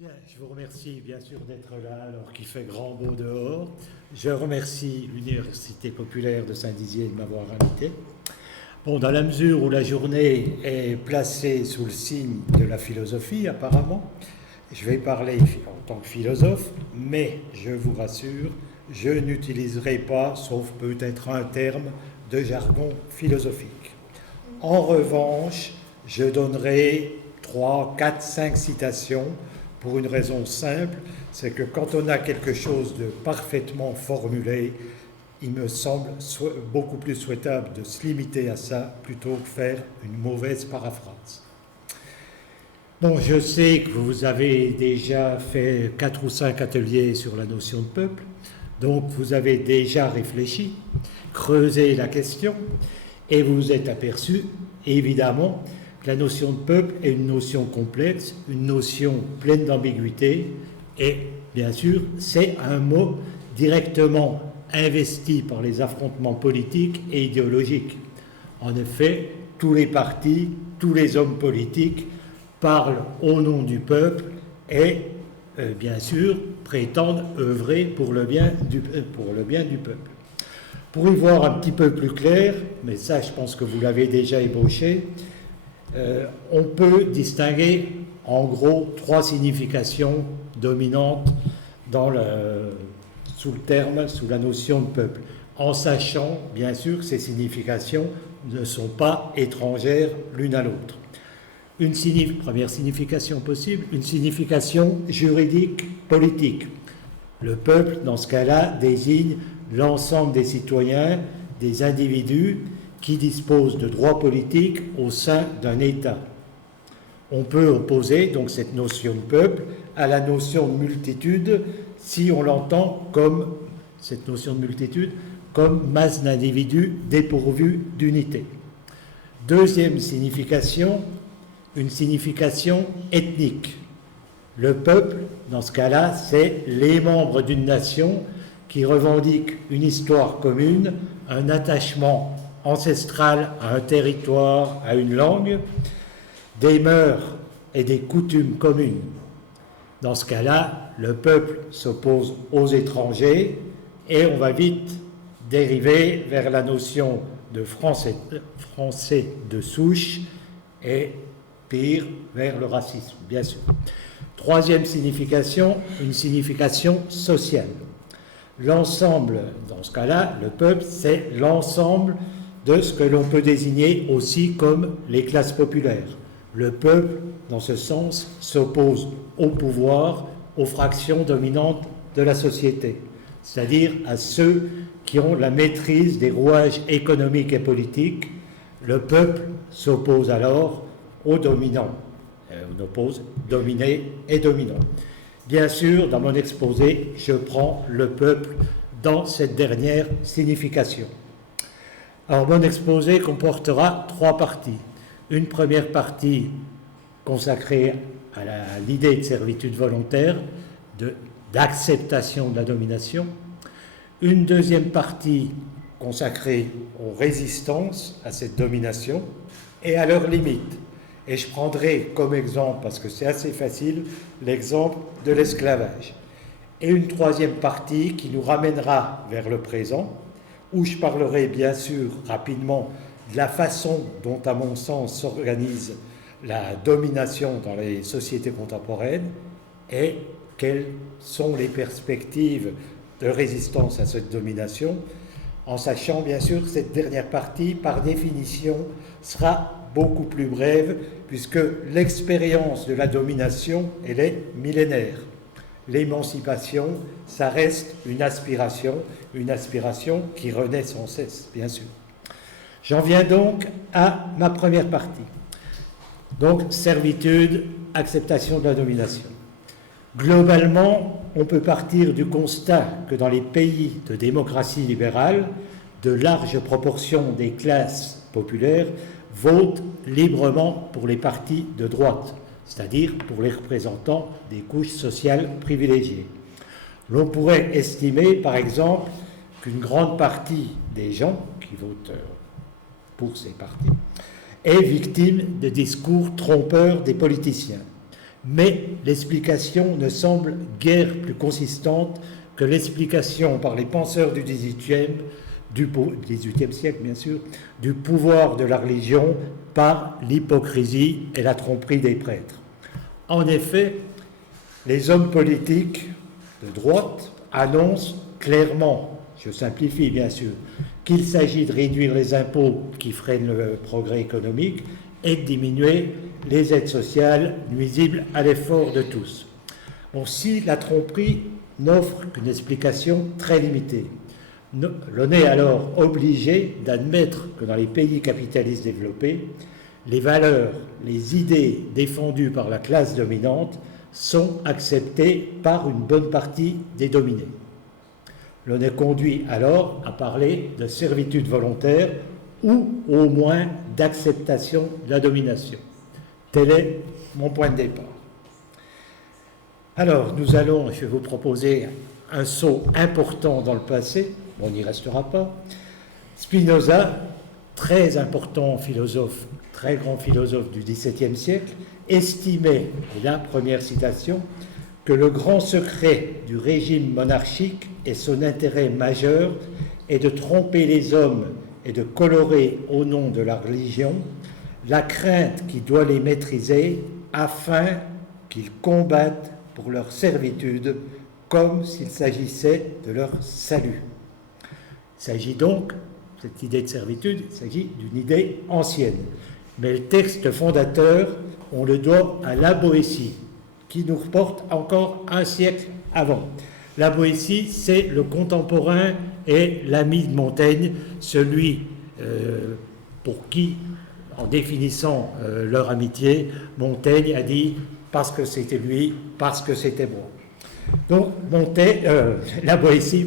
Bien, je vous remercie bien sûr d'être là alors qu'il fait grand beau dehors. Je remercie l'Université populaire de Saint-Dizier de m'avoir invité. Bon, dans la mesure où la journée est placée sous le signe de la philosophie, apparemment, je vais parler en tant que philosophe, mais je vous rassure, je n'utiliserai pas, sauf peut-être un terme, de jargon philosophique. En revanche, je donnerai 3, 4, 5 citations pour une raison simple, c'est que quand on a quelque chose de parfaitement formulé, il me semble beaucoup plus souhaitable de se limiter à ça plutôt que faire une mauvaise paraphrase. Bon, je sais que vous avez déjà fait 4 ou 5 ateliers sur la notion de peuple, donc vous avez déjà réfléchi, creusé la question, et vous vous êtes aperçu, évidemment, que la notion de peuple est une notion complexe, une notion pleine d'ambiguïté, et bien sûr, c'est un mot directement investi par les affrontements politiques et idéologiques. En effet, tous les partis, tous les hommes politiques parlent au nom du peuple et, bien sûr, prétendent œuvrer pour le bien du peuple. Pour y voir un petit peu plus clair, mais ça je pense que vous l'avez déjà ébauché, on peut distinguer en gros 3 significations dominantes sous la notion de peuple, en sachant bien sûr que ces significations ne sont pas étrangères l'une à l'autre. Première signification possible, une signification juridique politique. Le peuple, dans ce cas-là, désigne l'ensemble des citoyens, des individus qui disposent de droits politiques au sein d'un État. On peut opposer donc cette notion de peuple à la notion de multitude si on l'entend comme cette notion de multitude comme masse d'individus dépourvus d'unité. Deuxième signification, une signification ethnique. Le peuple, dans ce cas-là, c'est les membres d'une nation qui revendiquent une histoire commune, un attachement ancestral à un territoire, à une langue, des mœurs et des coutumes communes. Dans ce cas-là, le peuple s'oppose aux étrangers et on va vite dériver vers la notion de français de souche et pire, vers le racisme, bien sûr. Troisième signification, une signification sociale. L'ensemble, dans ce cas-là, le peuple, c'est l'ensemble de ce que l'on peut désigner aussi comme les classes populaires. Le peuple, dans ce sens, s'oppose au pouvoir, aux fractions dominantes de la société, c'est-à-dire à ceux qui ont la maîtrise des rouages économiques et politiques. Le peuple s'oppose alors aux dominants. On oppose dominé et dominant. Bien sûr, dans mon exposé, je prends le peuple dans cette dernière signification. Alors, mon exposé comportera 3 parties. Une première partie consacrée à l'idée de servitude volontaire, d'acceptation de la domination. Une deuxième partie consacrée aux résistances à cette domination et à leurs limites. Et je prendrai comme exemple, parce que c'est assez facile, l'exemple de l'esclavage. Et une troisième partie qui nous ramènera vers le présent, où je parlerai bien sûr rapidement de la façon dont, à mon sens, s'organise la domination dans les sociétés contemporaines et quelles sont les perspectives de résistance à cette domination, en sachant bien sûr que cette dernière partie, par définition, sera beaucoup plus brève, puisque l'expérience de la domination, elle est millénaire. L'émancipation, ça reste une aspiration qui renaît sans cesse, bien sûr. J'en viens donc à ma première partie. Donc, servitude, acceptation de la domination. Globalement, on peut partir du constat que dans les pays de démocratie libérale, de larges proportions des classes populaires votent librement pour les partis de droite, c'est-à-dire pour les représentants des couches sociales privilégiées. L'on pourrait estimer, par exemple, qu'une grande partie des gens qui votent pour ces partis est victime de discours trompeurs des politiciens. Mais l'explication ne semble guère plus consistante que l'explication par les penseurs du XVIIIe siècle, bien sûr, du pouvoir de la religion par l'hypocrisie et la tromperie des prêtres. En effet, les hommes politiques de droite annoncent clairement, je simplifie bien sûr, qu'il s'agit de réduire les impôts qui freinent le progrès économique et de diminuer les aides sociales nuisibles à l'effort de tous. Bon, si la tromperie n'offre qu'une explication très limitée, l'on est alors obligé d'admettre que dans les pays capitalistes développés, les valeurs, les idées défendues par la classe dominante sont acceptées par une bonne partie des dominés. L'on est conduit alors à parler de servitude volontaire ou au moins d'acceptation de la domination. Tel est mon point de départ. Alors, je vais vous proposer un saut important dans le passé, on n'y restera pas. Spinoza, très important philosophe, très grand philosophe du XVIIe siècle, estimait, et là, première citation, que le grand secret du régime monarchique et son intérêt majeur est de tromper les hommes et de colorer au nom de la religion la crainte qui doit les maîtriser afin qu'ils combattent pour leur servitude comme s'il s'agissait de leur salut. Il s'agit donc, cette idée de servitude, il s'agit d'une idée ancienne. Mais le texte fondateur, on le doit à La Boétie, qui nous reporte encore un siècle avant. La Boétie, c'est le contemporain et l'ami de Montaigne, celui pour qui, en définissant leur amitié, Montaigne a dit « parce que c'était lui, parce que c'était moi ». Donc, La Boétie,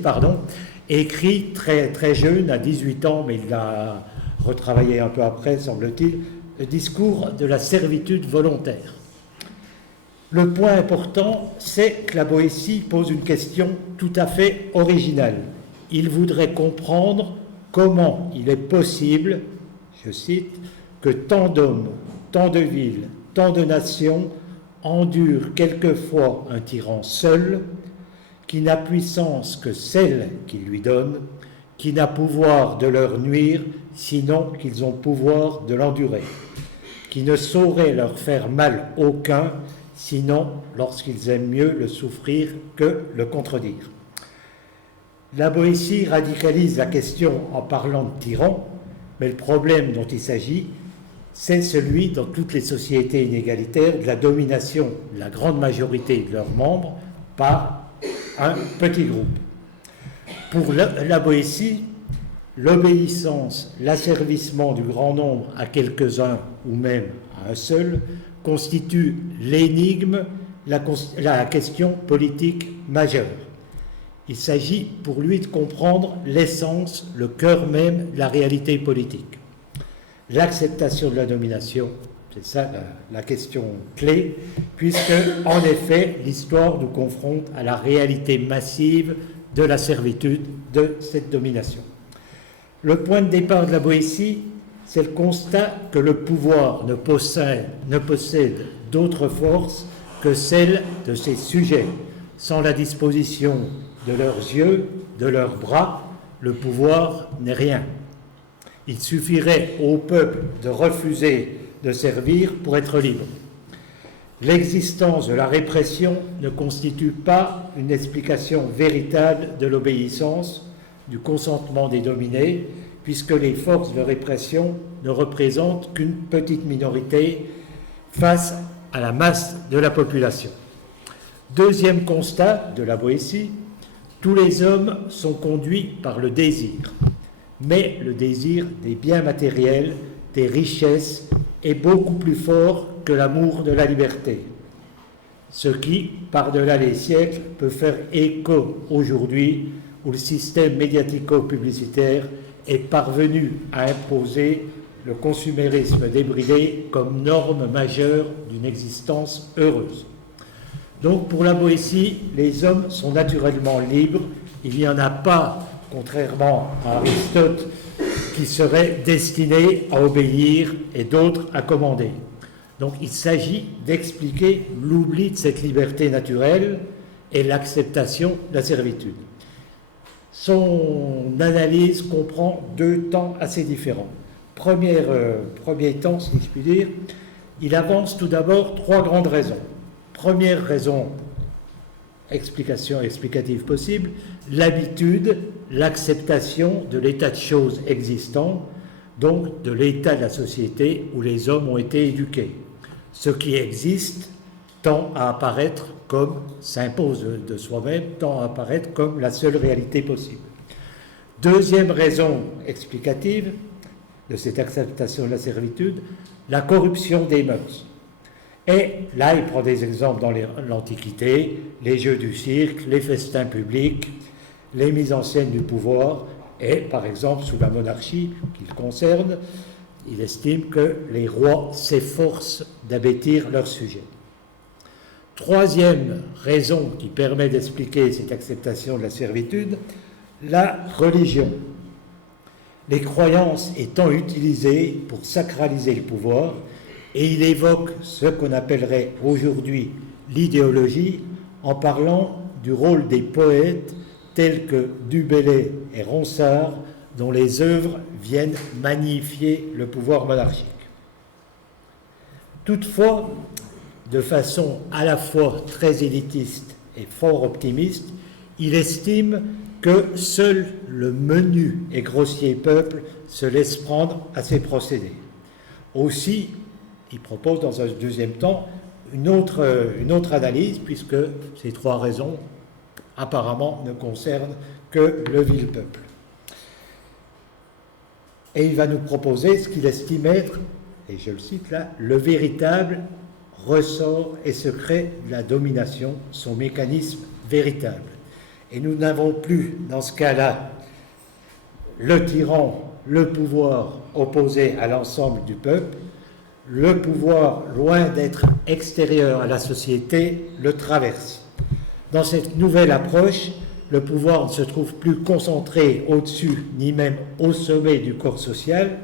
écrit très, très jeune, à 18 ans, mais il l'a retravaillé un peu après, semble-t-il, le discours de la servitude volontaire. Le point important, c'est que la Boétie pose une question tout à fait originale. Il voudrait comprendre comment il est possible, je cite, que tant d'hommes, tant de villes, tant de nations endurent quelquefois un tyran seul, qui n'a puissance que celle qu'il lui donne, qui n'a pouvoir de leur nuire, sinon qu'ils ont pouvoir de l'endurer, qui ne saurait leur faire mal aucun, sinon lorsqu'ils aiment mieux le souffrir que le contredire. La Boétie radicalise la question en parlant de tyran, mais le problème dont il s'agit, c'est celui, dans toutes les sociétés inégalitaires, de la domination de la grande majorité de leurs membres par un petit groupe. Pour la Boétie, l'obéissance, l'asservissement du grand nombre à quelques-uns ou même à un seul constitue l'énigme, la question politique majeure. Il s'agit pour lui de comprendre l'essence, le cœur même de la réalité politique. L'acceptation de la domination, c'est ça la question clé, puisque, en effet, l'histoire nous confronte à la réalité massive de la servitude de cette domination. Le point de départ de la Boétie, c'est le constat que le pouvoir ne possède d'autre force que celle de ses sujets. Sans la disposition de leurs yeux, de leurs bras, le pouvoir n'est rien. Il suffirait au peuple de refuser de servir pour être libre. L'existence de la répression ne constitue pas une explication véritable de l'obéissance, du consentement des dominés, puisque les forces de répression ne représentent qu'une petite minorité face à la masse de la population. Deuxième constat de la Boétie, tous les hommes sont conduits par le désir, mais le désir des biens matériels, des richesses, est beaucoup plus fort que l'amour de la liberté, ce qui, par-delà les siècles, peut faire écho aujourd'hui où le système médiatico-publicitaire est parvenu à imposer le consumérisme débridé comme norme majeure d'une existence heureuse. Donc pour la Boétie, les hommes sont naturellement libres. Il n'y en a pas, contrairement à Aristote, qui seraient destinés à obéir et d'autres à commander. Donc il s'agit d'expliquer l'oubli de cette liberté naturelle et l'acceptation de la servitude. Son analyse comprend deux temps assez différents. Premier temps, si je puis dire, il avance tout d'abord trois grandes raisons. Première raison, explicative possible, l'habitude, l'acceptation de l'état de choses existant, donc de l'état de la société où les hommes ont été éduqués. Ce qui existe tend à apparaître comme, s'impose de soi-même, tend à apparaître comme la seule réalité possible. Deuxième raison explicative de cette acceptation de la servitude, la corruption des mœurs. Et là, il prend des exemples dans l'Antiquité, les jeux du cirque, les festins publics, les mises en scène du pouvoir, et par exemple, sous la monarchie qu'il concerne, il estime que les rois s'efforcent d'abêtir leurs sujets. Troisième raison qui permet d'expliquer cette acceptation de la servitude, la religion. Les croyances étant utilisées pour sacraliser le pouvoir, et il évoque ce qu'on appellerait aujourd'hui l'idéologie en parlant du rôle des poètes tels que Du Bellay et Ronsard, dont les œuvres viennent magnifier le pouvoir monarchique. Toutefois, de façon à la fois très élitiste et fort optimiste, il estime que seul le menu et grossier peuple se laisse prendre à ces procédés. Aussi, il propose dans un deuxième temps une autre analyse, puisque ces trois raisons apparemment ne concernent que le vil peuple. Et il va nous proposer ce qu'il estime être, et je le cite là, le véritable ressort et secret de la domination, son mécanisme véritable. Et nous n'avons plus, dans ce cas-là, le tyran, le pouvoir opposé à l'ensemble du peuple, le pouvoir, loin d'être extérieur à la société, le traverse. Dans cette nouvelle approche, le pouvoir ne se trouve plus concentré au-dessus, ni même au sommet du corps social,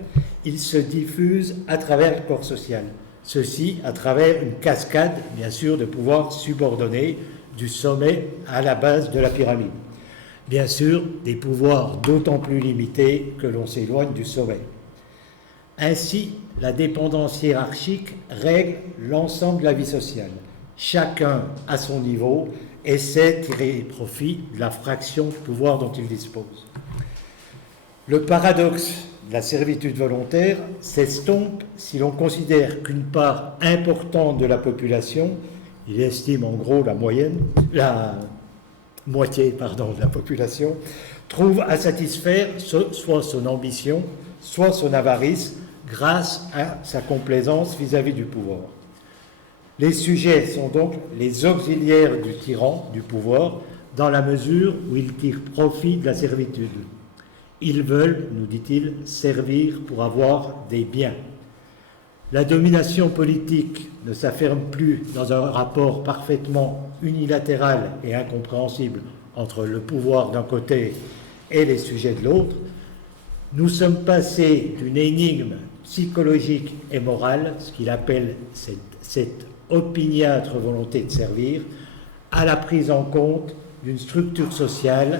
il se diffuse à travers le corps social. Ceci à travers une cascade, bien sûr, de pouvoirs subordonnés, du sommet à la base de la pyramide. Bien sûr, des pouvoirs d'autant plus limités que l'on s'éloigne du sommet. Ainsi, la dépendance hiérarchique règle l'ensemble de la vie sociale. Chacun, à son niveau, essaie de tirer profit de la fraction de pouvoir dont il dispose. Le paradoxe de la servitude volontaire s'estompe si l'on considère qu'une part importante de la population, il estime en gros la moitié de la population, trouve à satisfaire soit son ambition, soit son avarice, grâce à sa complaisance vis-à-vis du pouvoir. Les sujets sont donc les auxiliaires du tyran, du pouvoir, dans la mesure où ils tirent profit de la servitude. Ils veulent, nous dit-il, servir pour avoir des biens. La domination politique ne s'affirme plus dans un rapport parfaitement unilatéral et incompréhensible entre le pouvoir d'un côté et les sujets de l'autre. Nous sommes passés d'une énigme psychologique et morale, ce qu'il appelle cette opiniâtre volonté de servir, à la prise en compte d'une structure sociale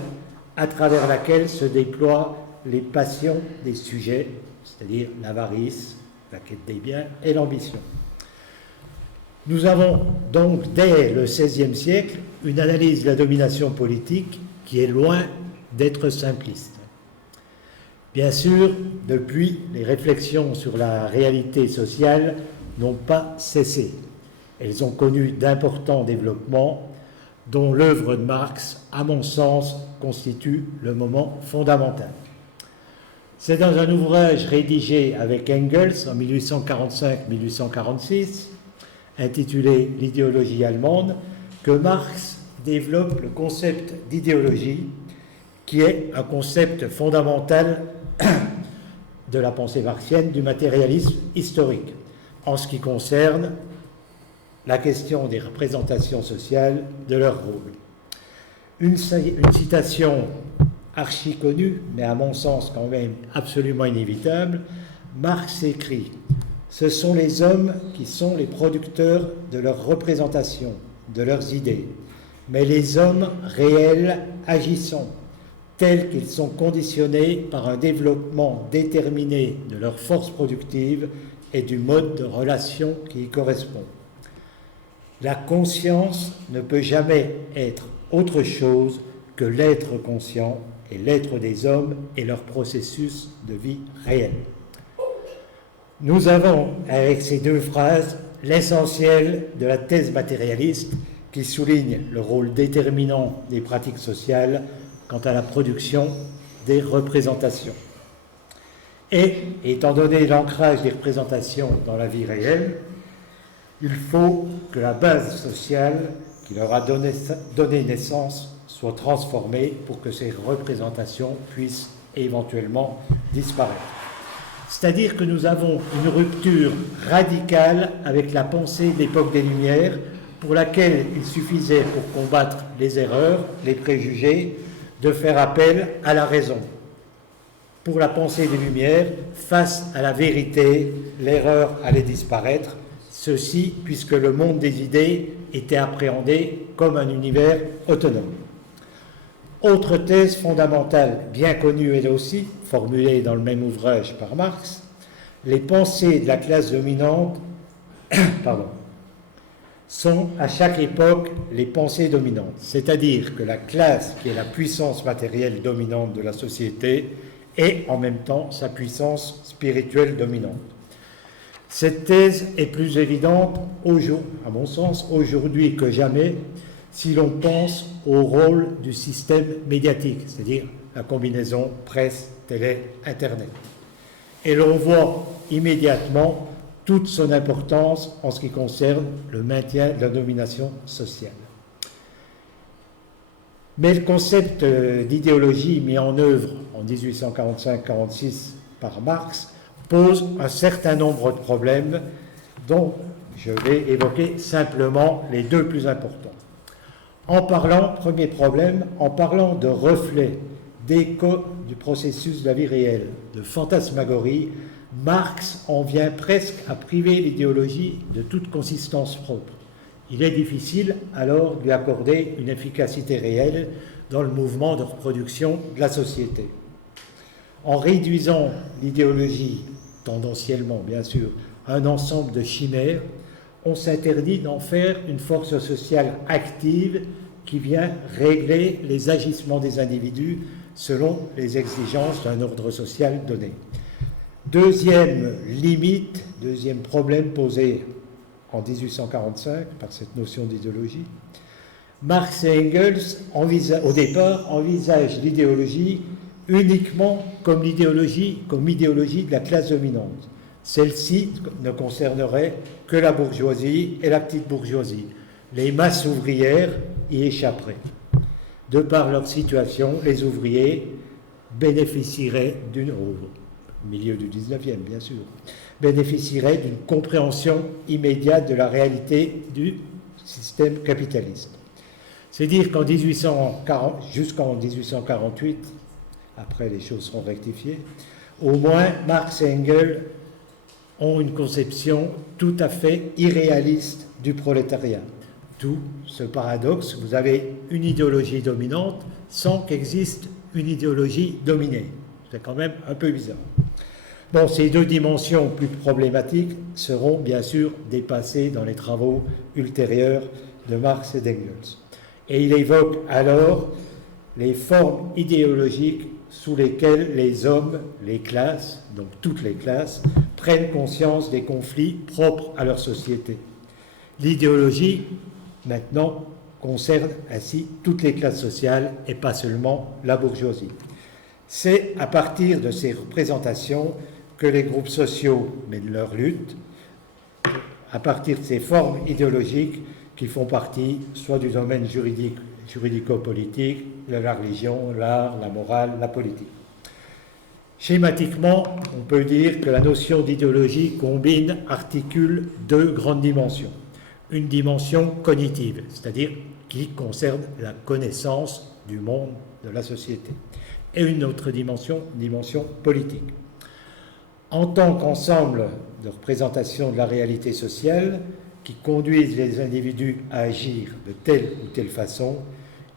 à travers laquelle se déploient les passions des sujets, c'est-à-dire l'avarice, la quête des biens et l'ambition. Nous avons donc, dès le XVIe siècle, une analyse de la domination politique qui est loin d'être simpliste. Bien sûr, depuis, les réflexions sur la réalité sociale n'ont pas cessé. Elles ont connu d'importants développements dont l'œuvre de Marx, à mon sens, constitue le moment fondamental. C'est dans un ouvrage rédigé avec Engels en 1845-1846, intitulé « L'idéologie allemande », que Marx développe le concept d'idéologie, qui est un concept fondamental de la pensée marxienne du matérialisme historique, en ce qui concerne la question des représentations sociales, de leur rôle. Une citation archi connue, mais à mon sens quand même absolument inévitable, Marx écrit Ce sont les hommes qui sont les producteurs de leurs représentations, de leurs idées, mais les hommes réels agissants, tels qu'ils sont conditionnés par un développement déterminé de leurs forces productives et du mode de relation qui y correspond. La conscience ne peut jamais être autre chose que l'être conscient et l'être des hommes et leur processus de vie réel. Nous avons, avec ces deux phrases, l'essentiel de la thèse matérialiste qui souligne le rôle déterminant des pratiques sociales quant à la production des représentations. Et, étant donné l'ancrage des représentations dans la vie réelle, il faut que la base sociale qui leur a donné naissance soit transformée pour que ces représentations puissent éventuellement disparaître. C'est-à-dire que nous avons une rupture radicale avec la pensée de l'époque des Lumières, pour laquelle il suffisait, pour combattre les erreurs, les préjugés, de faire appel à la raison. Pour la pensée des Lumières, face à la vérité, l'erreur allait disparaître, ceci puisque le monde des idées était appréhendé comme un univers autonome. Autre thèse fondamentale, bien connue elle aussi, formulée dans le même ouvrage par Marx, les pensées de la classe dominante sont à chaque époque les pensées dominantes, c'est-à-dire que la classe qui est la puissance matérielle dominante de la société est en même temps sa puissance spirituelle dominante. Cette thèse est plus évidente, à mon sens, aujourd'hui que jamais, si l'on pense au rôle du système médiatique, c'est-à-dire la combinaison presse, télé, Internet. Et l'on voit immédiatement toute son importance en ce qui concerne le maintien de la domination sociale. Mais le concept d'idéologie mis en œuvre en 1845-46 par Marx pose un certain nombre de problèmes dont je vais évoquer simplement les deux plus importants. Premier problème, en parlant de reflet, d'écho du processus de la vie réelle, de fantasmagorie, Marx en vient presque à priver l'idéologie de toute consistance propre. Il est difficile alors de lui accorder une efficacité réelle dans le mouvement de reproduction de la société. En réduisant l'idéologie, tendanciellement bien sûr, à un ensemble de chimères, on s'interdit d'en faire une force sociale active qui vient régler les agissements des individus selon les exigences d'un ordre social donné. Deuxième limite, deuxième problème posé en 1845 par cette notion d'idéologie, Marx et Engels, au départ, envisagent l'idéologie uniquement comme idéologie de la classe dominante. Celle-ci ne concernerait que la bourgeoisie et la petite bourgeoisie. Les masses ouvrières y échapperaient. De par leur situation, les ouvriers bénéficieraient au milieu du 19e bien sûr, bénéficieraient d'une compréhension immédiate de la réalité du système capitaliste. C'est dire jusqu'en 1848, après les choses seront rectifiées, au moins Marx et Engels ont une conception tout à fait irréaliste du prolétariat. D'où ce paradoxe, vous avez une idéologie dominante sans qu'existe une idéologie dominée. C'est quand même un peu bizarre. Bon, ces deux dimensions plus problématiques seront bien sûr dépassées dans les travaux ultérieurs de Marx et d'Engels. Et il évoque alors les formes idéologiques sous lesquelles les hommes, les classes, donc toutes les classes, prennent conscience des conflits propres à leur société. L'idéologie, maintenant, concerne ainsi toutes les classes sociales et pas seulement la bourgeoisie. C'est à partir de ces représentations que les groupes sociaux mènent leur lutte, à partir de ces formes idéologiques qui font partie soit du domaine juridico-politique, de la religion, l'art, la morale, la politique. Schématiquement, on peut dire que la notion d'idéologie articule deux grandes dimensions. Une dimension cognitive, c'est-à-dire qui concerne la connaissance du monde, de la société, et une autre dimension politique. En tant qu'ensemble de représentation de la réalité sociale qui conduisent les individus à agir de telle ou telle façon,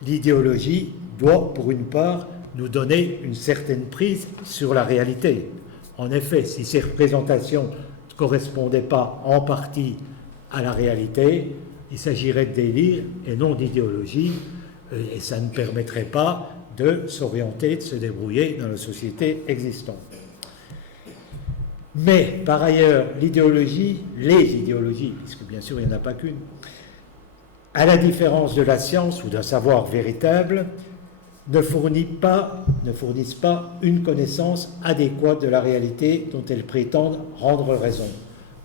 l'idéologie doit, pour une part, nous donner une certaine prise sur la réalité. En effet, si ces représentations ne correspondaient pas en partie à la réalité, il s'agirait de délire et non d'idéologie, et ça ne permettrait pas de s'orienter, de se débrouiller dans la société existante. Mais, par ailleurs, les idéologies, puisque bien sûr il n'y en a pas qu'une, à la différence de la science ou d'un savoir véritable, ne fournissent pas une connaissance adéquate de la réalité dont elles prétendent rendre raison,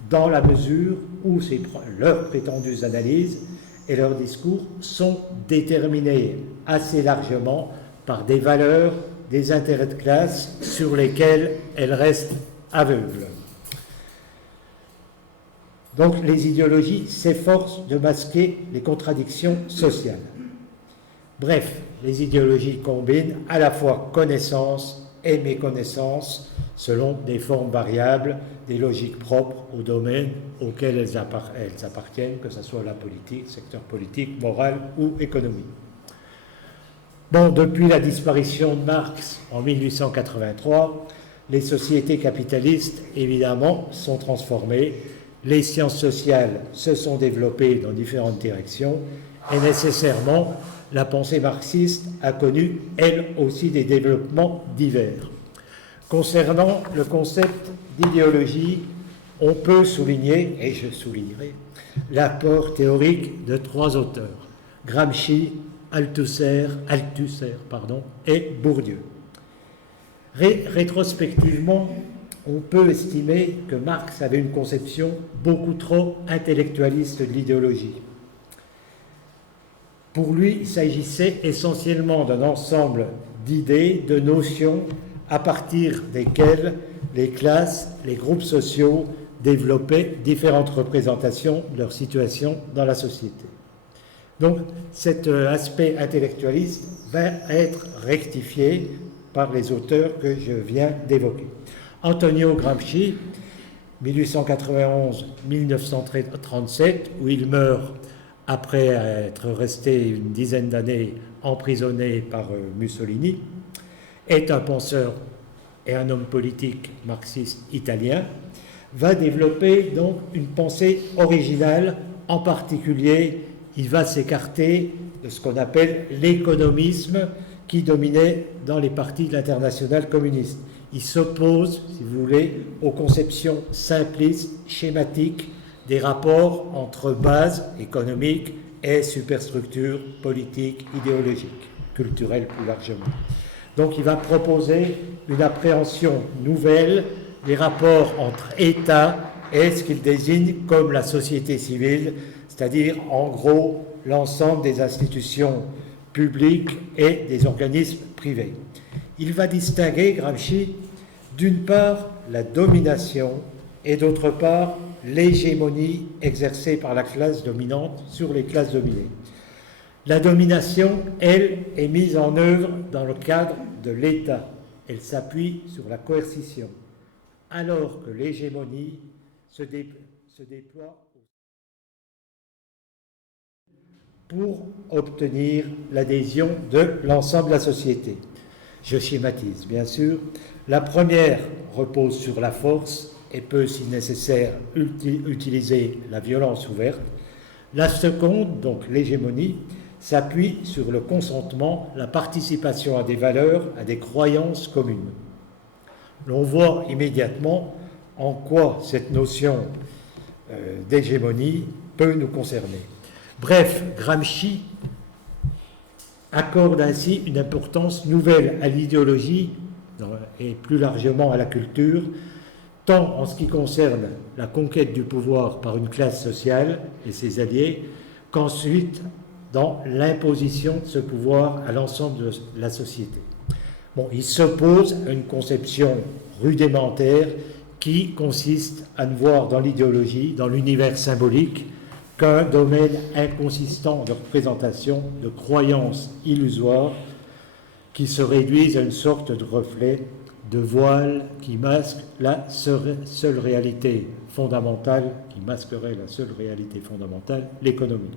dans la mesure où leurs prétendues analyses et leurs discours sont déterminés assez largement par des valeurs, des intérêts de classe sur lesquels elles restent aveugles. Donc les idéologies s'efforcent de masquer les contradictions sociales. Bref, les idéologies combinent à la fois connaissance et méconnaissance selon des formes variables, des logiques propres au domaine auquel elles appartiennent, que ce soit la politique, secteur politique, moral ou économique. Bon, depuis la disparition de Marx en 1883, les sociétés capitalistes, évidemment, sont transformées, les sciences sociales se sont développées dans différentes directions, et nécessairement, la pensée marxiste a connu, elle aussi, des développements divers. Concernant le concept d'idéologie, on peut souligner, et je soulignerai, l'apport théorique de 3 auteurs, Gramsci, Althusser, et Bourdieu. Rétrospectivement, on peut estimer que Marx avait une conception beaucoup trop intellectualiste de l'idéologie. Pour lui, il s'agissait essentiellement d'un ensemble d'idées, de notions, à partir desquelles les classes, les groupes sociaux développaient différentes représentations de leur situation dans la société. Donc cet aspect intellectualiste va être rectifié par les auteurs que je viens d'évoquer. Antonio Gramsci, 1891-1937, où il meurt après être resté une dizaine d'années emprisonné par Mussolini, est un penseur et un homme politique marxiste italien, va développer donc une pensée originale. En particulier, il va s'écarter de ce qu'on appelle l'économisme qui dominait dans les partis de l'Internationale communiste. Il s'oppose, si vous voulez, aux conceptions simplistes, schématiques des rapports entre base économique et superstructure politique, idéologique, culturelle plus largement. Donc il va proposer une appréhension nouvelle des rapports entre État et ce qu'il désigne comme la société civile, c'est-à-dire en gros l'ensemble des institutions publiques et des organismes privés. Il va distinguer, Gramsci, d'une part la domination et d'autre part l'hégémonie exercée par la classe dominante sur les classes dominées. La domination, elle, est mise en œuvre dans le cadre de l'État. Elle s'appuie sur la coercition, alors que l'hégémonie se déploie pour obtenir l'adhésion de l'ensemble de la société. Je schématise, bien sûr. La première repose sur la force et peut, si nécessaire, utiliser la violence ouverte. La seconde, donc l'hégémonie, s'appuie sur le consentement, la participation à des valeurs, à des croyances communes. L'on voit immédiatement en quoi cette notion d'hégémonie peut nous concerner. Bref, Gramsci accorde ainsi une importance nouvelle à l'idéologie et plus largement à la culture, tant en ce qui concerne la conquête du pouvoir par une classe sociale et ses alliés, qu'ensuite dans l'imposition de ce pouvoir à l'ensemble de la société. Bon, il s'oppose à une conception rudimentaire qui consiste à ne voir dans l'idéologie, dans l'univers symbolique, qu'un domaine inconsistant de représentation, de croyances illusoires qui se réduisent à une sorte de reflet de voile qui masque la seule réalité fondamentale, qui masquerait la seule réalité fondamentale, l'économie.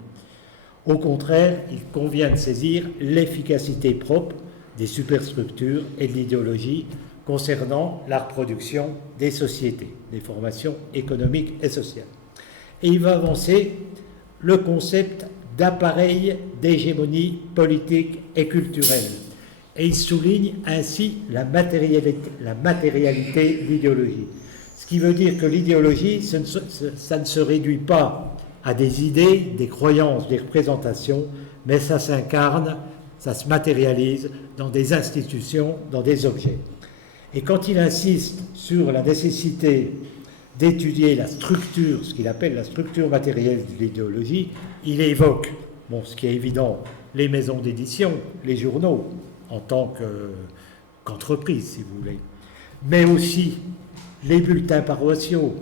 Au contraire, il convient de saisir l'efficacité propre des superstructures et de l'idéologie concernant la reproduction des sociétés, des formations économiques et sociales. Et il va avancer le concept d'appareil d'hégémonie politique et culturelle. Et il souligne ainsi la matérialité de l'idéologie. Ce qui veut dire que l'idéologie, ça ne se réduit pas à des idées, des croyances, des représentations, mais ça s'incarne, ça se matérialise dans des institutions, dans des objets. Et quand il insiste sur la nécessité d'étudier la structure, ce qu'il appelle la structure matérielle de l'idéologie, il évoque, ce qui est évident, les maisons d'édition, les journaux, en tant qu'entreprise, si vous voulez, mais aussi les bulletins paroissiaux,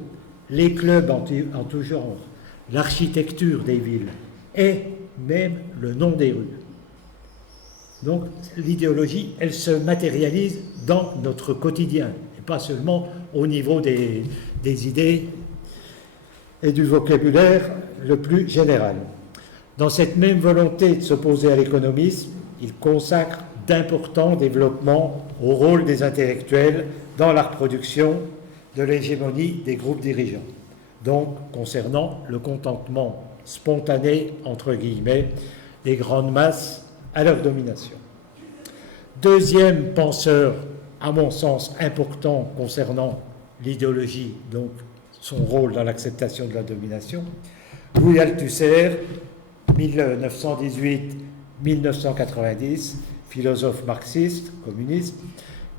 les clubs en tout genre, l'architecture des villes et même le nom des rues. Donc l'idéologie, elle se matérialise dans notre quotidien, et pas seulement au niveau des idées et du vocabulaire le plus général. Dans cette même volonté de s'opposer à l'économisme, il consacre d'importants développements au rôle des intellectuels dans la reproduction de l'hégémonie des groupes dirigeants, donc concernant le contentement spontané, entre guillemets, des grandes masses à leur domination. Deuxième penseur, à mon sens, important concernant l'idéologie, donc son rôle dans l'acceptation de la domination, Louis Althusser, 1918-1990, philosophe marxiste, communiste,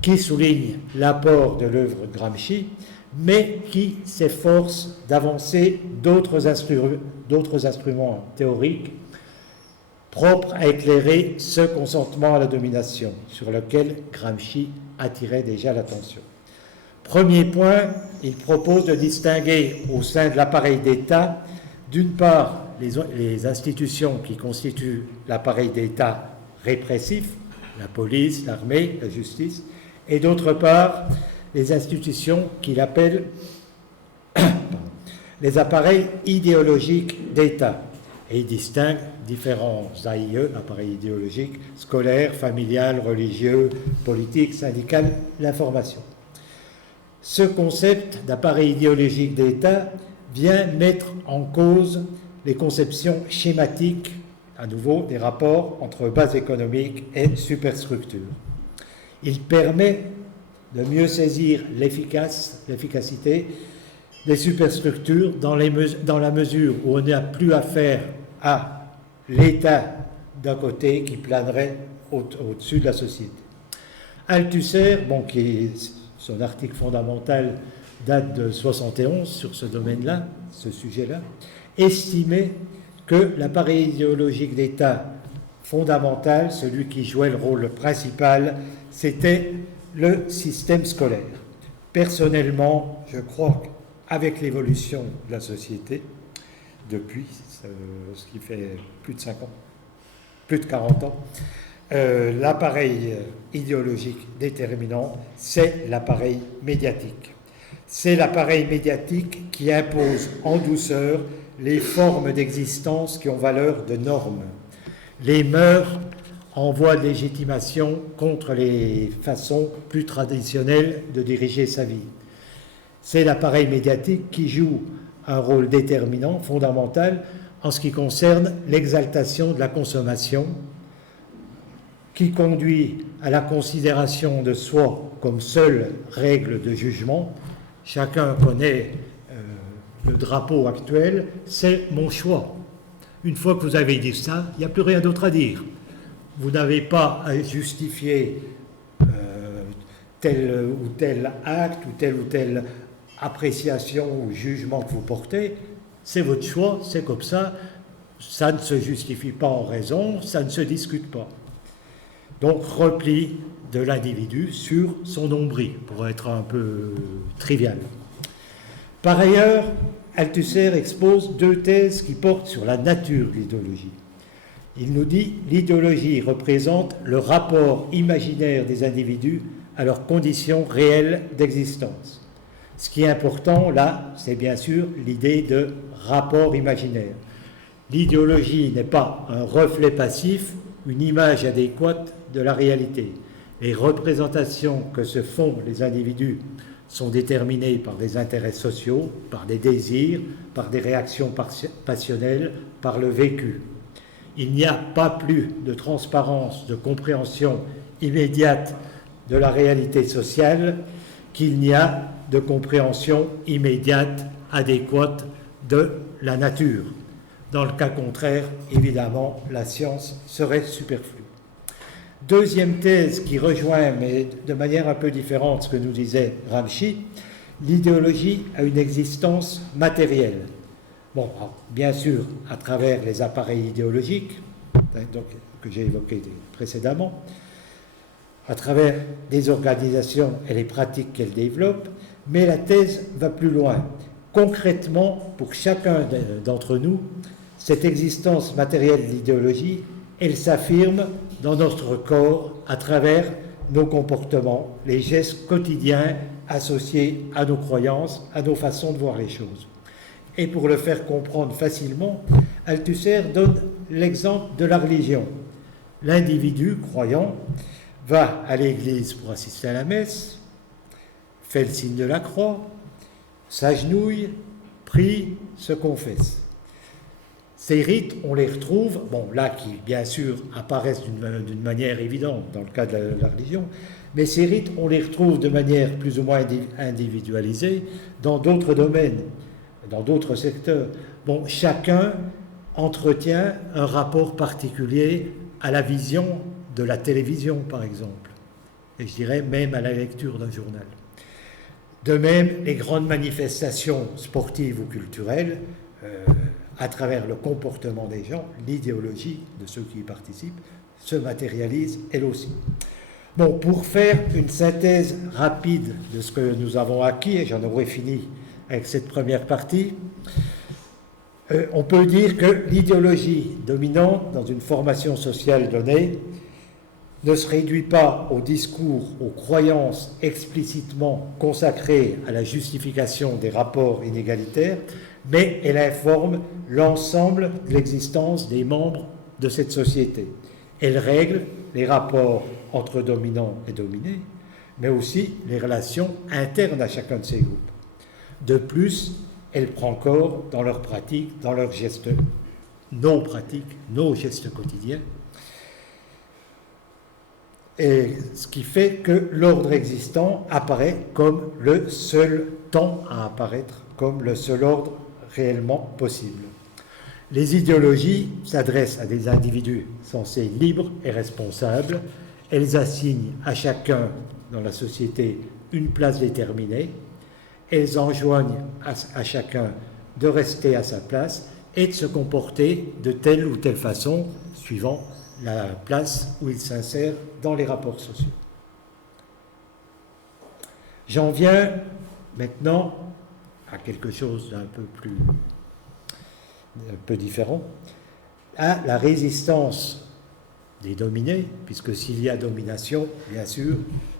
qui souligne l'apport de l'œuvre de Gramsci, mais qui s'efforce d'avancer d'autres instruments théoriques propres à éclairer ce consentement à la domination, sur lequel Gramsci attirait déjà l'attention. Premier point, il propose de distinguer au sein de l'appareil d'État, d'une part, les institutions qui constituent l'appareil d'État répressif, la police, l'armée, la justice, et d'autre part, les institutions qu'il appelle les appareils idéologiques d'État. Et il distingue différents AIE, appareils idéologiques, scolaires, familial, religieux, politiques, syndical, l'information. Ce concept d'appareil idéologique d'État vient mettre en cause les conceptions schématiques, à nouveau, des rapports entre base économique et superstructure. Il permet de mieux saisir l'efficacité des superstructures dans la mesure où on n'a plus affaire à l'État d'un côté qui planerait au-dessus de la société. Althusser, son article fondamental date de 1971 sur ce domaine-là, ce sujet-là, estimait que l'appareil idéologique d'État fondamental, celui qui jouait le rôle principal, c'était le système scolaire. Personnellement, je crois qu'avec l'évolution de la société, depuis, ce qui fait plus de 5 ans, plus de 40 ans, l'appareil idéologique déterminant, c'est l'appareil médiatique. C'est l'appareil médiatique qui impose en douceur les formes d'existence qui ont valeur de normes. Les mœurs en voie de légitimation contre les façons plus traditionnelles de diriger sa vie. C'est l'appareil médiatique qui joue un rôle déterminant, fondamental, en ce qui concerne l'exaltation de la consommation, qui conduit à la considération de soi comme seule règle de jugement. Chacun connaît le drapeau actuel, c'est mon choix. Une fois que vous avez dit ça, il n'y a plus rien d'autre à dire. Vous n'avez pas à justifier tel ou tel acte ou telle appréciation ou jugement que vous portez. C'est votre choix, c'est comme ça. Ça ne se justifie pas en raison, ça ne se discute pas. Donc, repli de l'individu sur son nombril, pour être un peu trivial. Par ailleurs, Althusser expose 2 thèses qui portent sur la nature de l'idéologie. Il nous dit « L'idéologie représente le rapport imaginaire des individus à leurs conditions réelles d'existence. Ce qui est important, là, c'est bien sûr l'idée de rapport imaginaire. L'idéologie n'est pas un reflet passif, une image adéquate de la réalité. Les représentations que se font les individus sont déterminées par des intérêts sociaux, par des désirs, par des réactions passionnelles, par le vécu. Il n'y a pas plus de transparence, de compréhension immédiate de la réalité sociale qu'il n'y a de compréhension immédiate, adéquate de la nature. Dans le cas contraire, évidemment, la science serait superflue. Deuxième thèse qui rejoint, mais de manière un peu différente, ce que nous disait Gramsci, l'idéologie a une existence matérielle. Bon, alors, bien sûr, à travers les appareils idéologiques, donc, que j'ai évoqués précédemment, à travers des organisations et les pratiques qu'elles développent, mais la thèse va plus loin. Concrètement, pour chacun d'entre nous, cette existence matérielle de l'idéologie, elle s'affirme dans notre corps à travers nos comportements, les gestes quotidiens associés à nos croyances, à nos façons de voir les choses. Et pour le faire comprendre facilement, Althusser donne l'exemple de la religion. L'individu croyant va à l'église pour assister à la messe, fait le signe de la croix, s'agenouille, prie, se confesse. Ces rites, on les retrouve, bon là qui bien sûr apparaissent d'une manière évidente dans le cas de la religion, mais ces rites, on les retrouve de manière plus ou moins individualisée dans d'autres domaines, dans d'autres secteurs. Bon, chacun entretient un rapport particulier à la vision de la télévision, par exemple, et je dirais même à la lecture d'un journal. De même, les grandes manifestations sportives ou culturelles, à travers le comportement des gens, l'idéologie de ceux qui y participent, se matérialise elle aussi. Bon, pour faire une synthèse rapide de ce que nous avons acquis, et j'en aurai fini avec cette première partie, on peut dire que l'idéologie dominante dans une formation sociale donnée ne se réduit pas au discours, aux croyances explicitement consacrées à la justification des rapports inégalitaires, mais elle informe l'ensemble de l'existence des membres de cette société. Elle règle les rapports entre dominants et dominés, mais aussi les relations internes à chacun de ces groupes. De plus, elle prend corps dans leurs pratiques, dans leurs gestes, nos pratiques, nos gestes quotidiens, et ce qui fait que l'ordre existant apparaît comme le seul tend à apparaître comme le seul ordre réellement possible. Les idéologies s'adressent à des individus censés libres et responsables. Elles assignent à chacun dans la société une place déterminée. Elles enjoignent à chacun de rester à sa place et de se comporter de telle ou telle façon, suivant la place où il s'insère dans les rapports sociaux. J'en viens maintenant à quelque chose d'un peu différent, à la résistance des dominés, puisque s'il y a domination, bien sûr,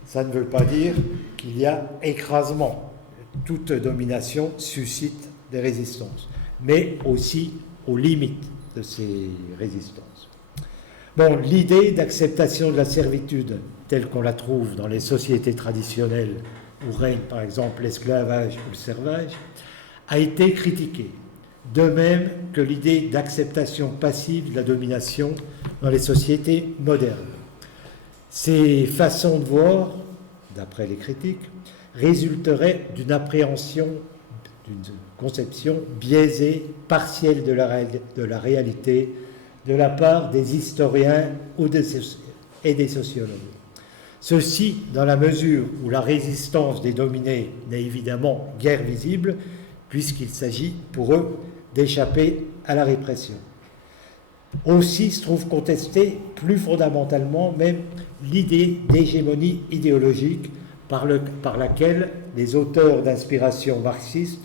ça ne veut pas dire qu'il y a écrasement. Toute domination suscite des résistances, mais aussi aux limites de ces résistances. Bon, l'idée d'acceptation de la servitude, telle qu'on la trouve dans les sociétés traditionnelles où règne par exemple l'esclavage ou le servage, a été critiquée, de même que l'idée d'acceptation passive de la domination dans les sociétés modernes. Ces façons de voir, d'après les critiques, résulteraient d'une appréhension, d'une conception biaisée, partielle de la réalité, de la part des historiens et des sociologues. Ceci dans la mesure où la résistance des dominés n'est évidemment guère visible, puisqu'il s'agit pour eux d'échapper à la répression. Aussi se trouve contestée plus fondamentalement même l'idée d'hégémonie idéologique par laquelle les auteurs d'inspiration marxiste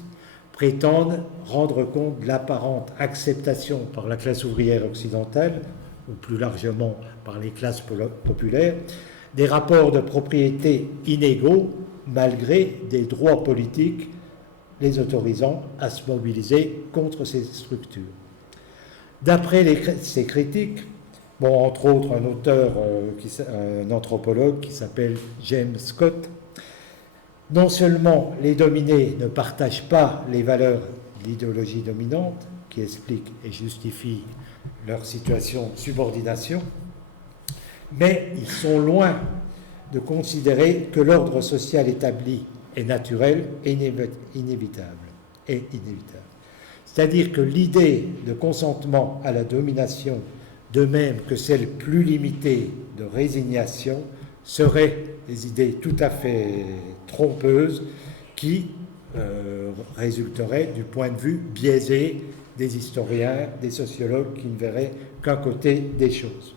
prétendent rendre compte de l'apparente acceptation par la classe ouvrière occidentale, ou plus largement par les classes populaires, des rapports de propriété inégaux malgré des droits politiques les autorisant à se mobiliser contre ces structures. D'après ces critiques, entre autres un auteur, un anthropologue qui s'appelle James Scott, non seulement les dominés ne partagent pas les valeurs de l'idéologie dominante qui explique et justifie leur situation de subordination, mais ils sont loin de considérer que l'ordre social établi est naturel et inévitable. C'est-à-dire que l'idée de consentement à la domination, de même que celle plus limitée de résignation, seraient des idées tout à fait trompeuses qui résulteraient du point de vue biaisé des historiens, des sociologues qui ne verraient qu'un côté des choses.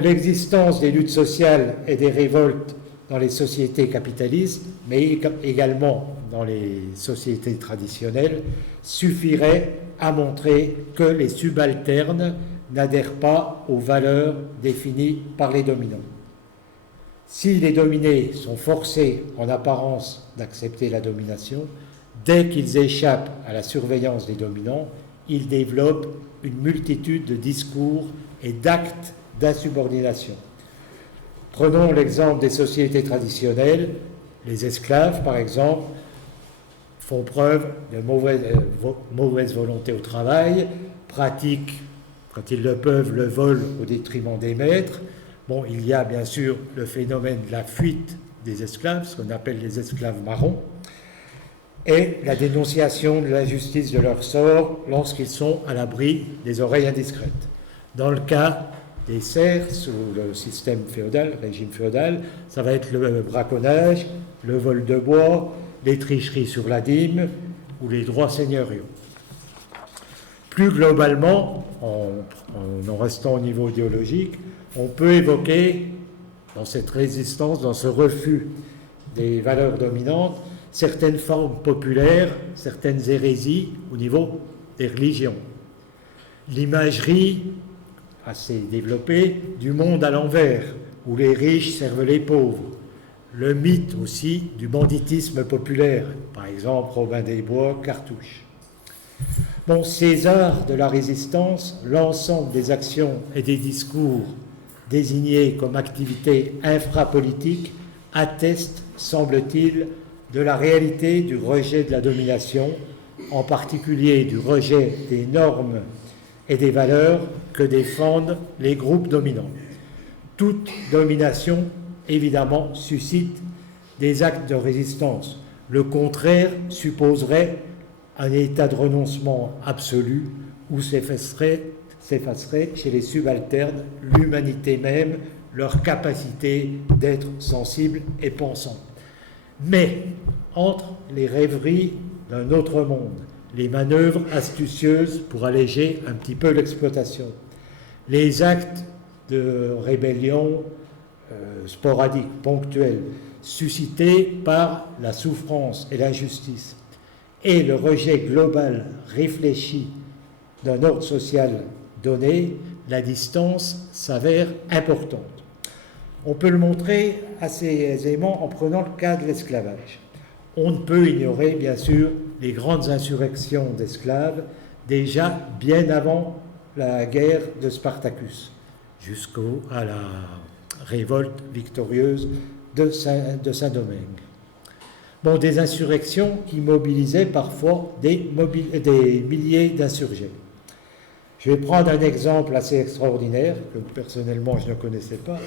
L'existence des luttes sociales et des révoltes dans les sociétés capitalistes, mais également dans les sociétés traditionnelles, suffirait à montrer que les subalternes n'adhèrent pas aux valeurs définies par les dominants. Si les dominés sont forcés en apparence d'accepter la domination, dès qu'ils échappent à la surveillance des dominants, ils développent une multitude de discours et d'actes d'insubordination. Prenons l'exemple des sociétés traditionnelles. Les esclaves, par exemple, font preuve de mauvaise volonté au travail, pratiquent, quand ils le peuvent, le vol au détriment des maîtres. Il y a bien sûr le phénomène de la fuite des esclaves, ce qu'on appelle les esclaves marrons, et la dénonciation de l'injustice de leur sort lorsqu'ils sont à l'abri des oreilles indiscrètes. Dans le cas des serfs sous le système féodal, régime féodal, ça va être le braconnage, le vol de bois, les tricheries sur la dîme ou les droits seigneuriaux. Plus globalement, en restant au niveau idéologique, on peut évoquer dans cette résistance, dans ce refus des valeurs dominantes, certaines formes populaires, certaines hérésies au niveau des religions. L'imagerie assez développée du monde à l'envers, où les riches servent les pauvres. Le mythe aussi du banditisme populaire, par exemple Robin des Bois, Cartouche. Ces arts de la résistance, l'ensemble des actions et des discours désignés comme activités infrapolitiques attestent, semble-t-il, de la réalité du rejet de la domination, en particulier du rejet des normes et des valeurs que défendent les groupes dominants. Toute domination, évidemment, suscite des actes de résistance. Le contraire supposerait un état de renoncement absolu où s'effacerait chez les subalternes l'humanité même, leur capacité d'être sensibles et pensants. Mais entre les rêveries d'un autre monde, les manœuvres astucieuses pour alléger un petit peu l'exploitation, les actes de rébellion sporadiques, ponctuels, suscités par la souffrance et l'injustice, et le rejet global réfléchi d'un ordre social donné, la distance s'avère importante. On peut le montrer assez aisément en prenant le cas de l'esclavage. On ne peut ignorer, bien sûr, les grandes insurrections d'esclaves, déjà bien avant la guerre de Spartacus, jusqu'à la révolte victorieuse de Saint-Domingue. Des insurrections qui mobilisaient parfois des milliers d'insurgés. Je vais prendre un exemple assez extraordinaire, que personnellement je ne connaissais pas.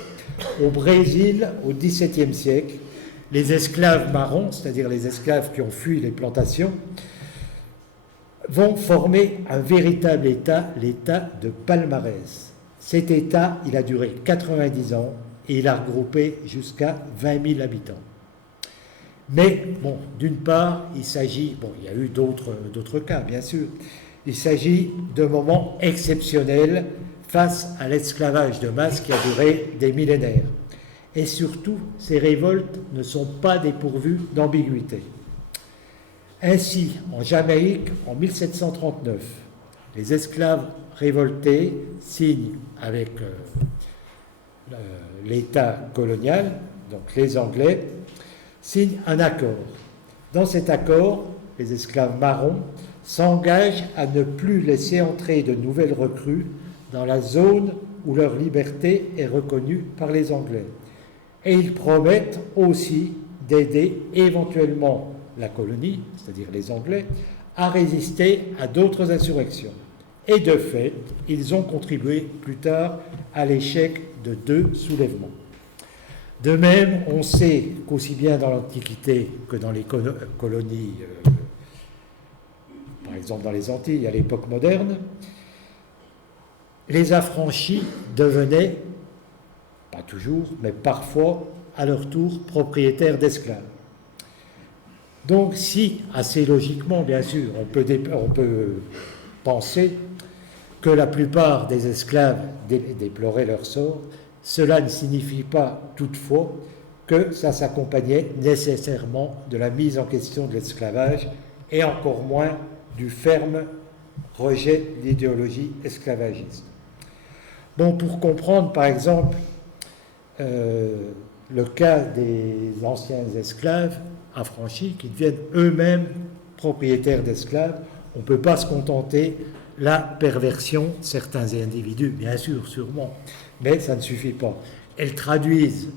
Au Brésil, au XVIIe siècle, les esclaves marrons, c'est-à-dire les esclaves qui ont fui les plantations, vont former un véritable État, l'État de Palmarès. Cet État, il a duré 90 ans et il a regroupé jusqu'à 20 000 habitants. Mais, d'une part, il s'agit, il y a eu d'autres cas, bien sûr, il s'agit de moments exceptionnels face à l'esclavage de masse qui a duré des millénaires. Et surtout, ces révoltes ne sont pas dépourvues d'ambiguïté. Ainsi, en Jamaïque, en 1739, les esclaves révoltés signent avec l'État colonial, donc les Anglais, signent un accord. Dans cet accord, les esclaves marrons s'engagent à ne plus laisser entrer de nouvelles recrues dans la zone où leur liberté est reconnue par les Anglais. Et ils promettent aussi d'aider éventuellement la colonie, c'est-à-dire les Anglais, à résister à d'autres insurrections. Et de fait, ils ont contribué plus tard à l'échec de 2 soulèvements. De même, on sait qu'aussi bien dans l'Antiquité que dans les colonies, par exemple dans les Antilles à l'époque moderne, les affranchis devenaient, pas toujours, mais parfois, à leur tour, propriétaires d'esclaves. Donc si, assez logiquement bien sûr, on peut penser que la plupart des esclaves déploraient leur sort, cela ne signifie pas toutefois que ça s'accompagnait nécessairement de la mise en question de l'esclavage et encore moins du ferme rejet de l'idéologie esclavagiste. Bon, pour comprendre par exemple le cas des anciens esclaves affranchis qui deviennent eux-mêmes propriétaires d'esclaves, on ne peut pas se contenter la perversion de certains individus, bien sûr, sûrement, mais ça ne suffit pas. Elles traduisent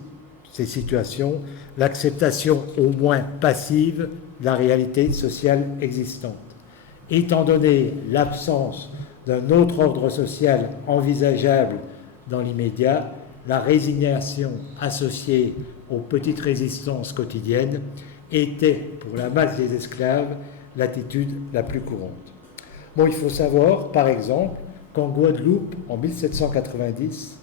ces situations, l'acceptation au moins passive de la réalité sociale existante. Étant donné l'absence d'un autre ordre social envisageable dans l'immédiat, la résignation associée aux petites résistances quotidiennes était, pour la masse des esclaves, l'attitude la plus courante. Bon, il faut savoir, par exemple, qu'en Guadeloupe, en 1790,